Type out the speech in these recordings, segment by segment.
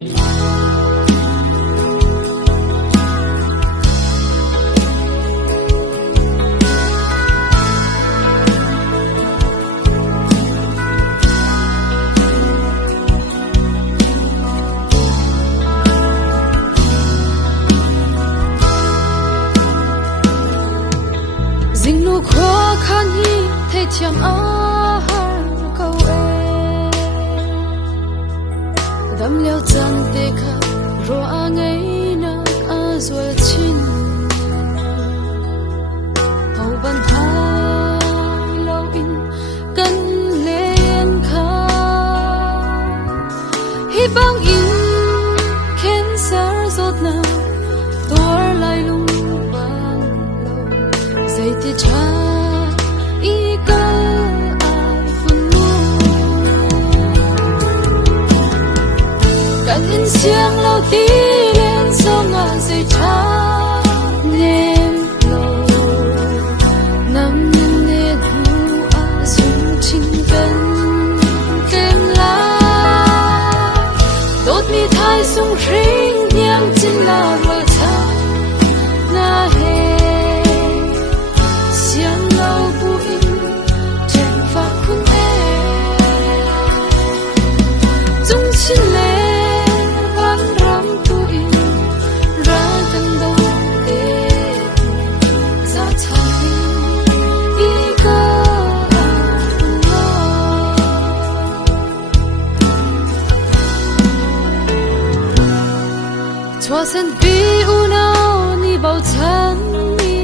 Dinh nu khó khăn hi thấy chăm har câu e đam leo chân tê khá ro a ngay na a zual chin hầu ban ha lâu in căn lên khá hi bang in cancer zot na tor lai lung ban lâu dây ti cha i ka ai phun mu kan in siang lâu ti lên song a dây cha nem lâu nam ne thu a sung chin kan kem la đốt mi thai sung ring nhang chin la rồi cha na he siang lâu bu in trên pha khung e chung chin le van ram tu in ra gần đâu te za cha i ka lo chua sen bi u nao ni bao chan ni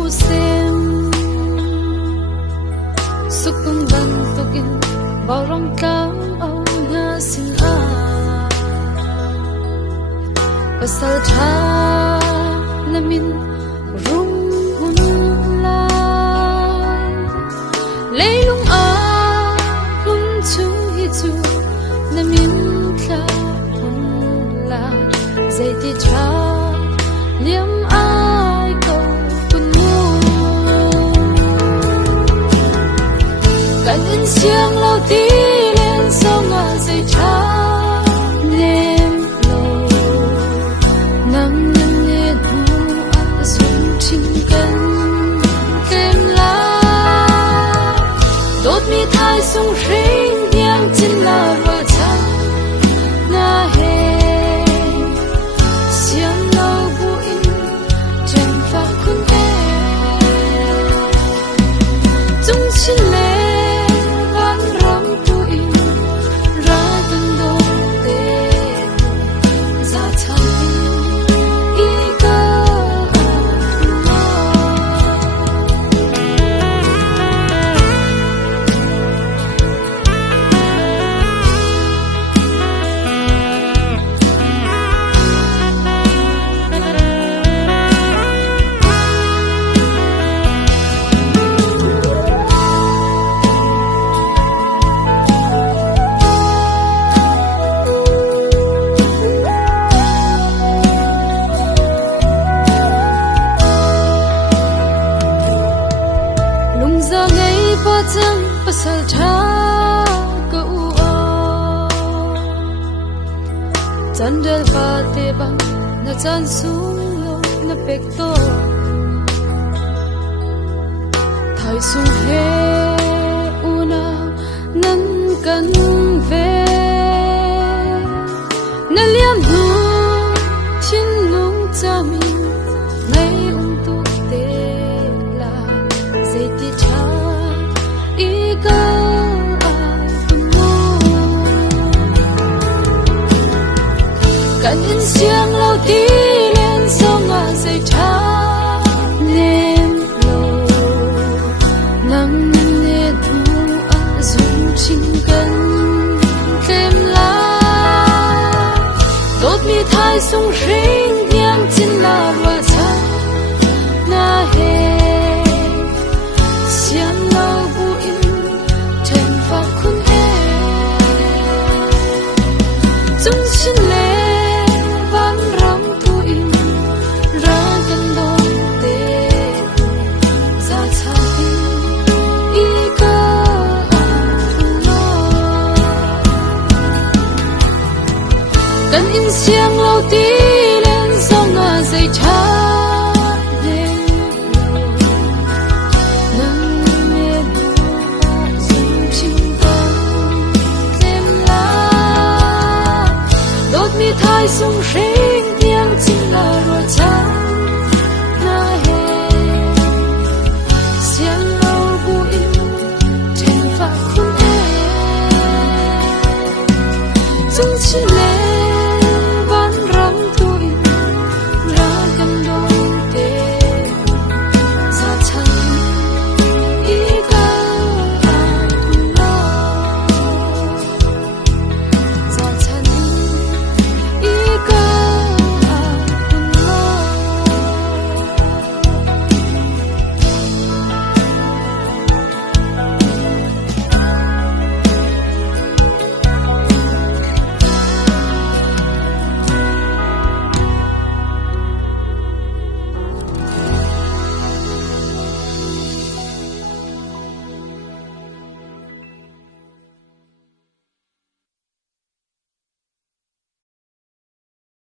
u sem suk tung ban tukin bao rong kam au na sin a pasal cha na min rum hun lai leilung a hun chu hi chu na min tha hun lai dây ti cha liam ai câu kun mu kan in siang lâu ti lên song a dây cha nem lâu nam nam ne thu a sung chin kan kem la đốt mi thai sung ring nhang chin la rồi cha na he siang lâu bu in trên pha khung e chung chin le van ram tu in ra gần đâu te za cha i ka lo lung za ngay pa chang pasal tha ka u a chandal pa te bang na chan sung lo na pek to thai sung he una nan kan ve na liam nu chin lung cha mi ngay tu te la dây ti cha i ka ai phun mu kan in siang lâu ti lên song a dây cha nem lâu nam ne thu a sung chin kan kem la đốt mi thai sung ring nhang chin la rồi cha na he siang lâu bu in trên pha khung e chung chin le van ram tu in ra gần đâu te za cha i ka lo kan in siang lo ti len song a zai tha len nang me zum chim bang tem la dot mi thai sung she